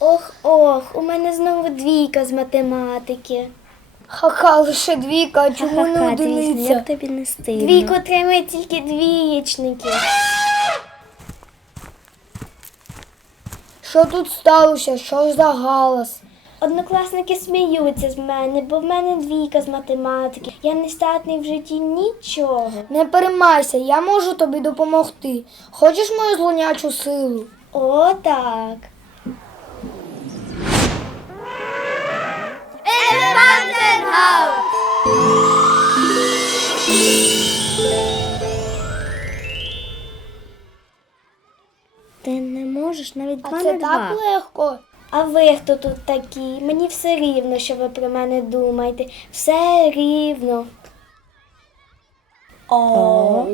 Ох, ох, у мене знову двійка з математики. Ха-ха, лише двійка, а чому не одиниця? як тобі не стидно? Двійку отримують тільки двієчники. Що тут сталося? Що ж за галас? Однокласники сміються з мене, бо в мене двійка з математики. Я не статний в житті нічого. Не переймайся, я можу тобі допомогти. Хочеш мою злонячу силу? О, так. Ти не можеш навіть А два це на так легко. А ви хто тут такі? Мені все рівно, що ви про мене думаєте. Все рівно. О.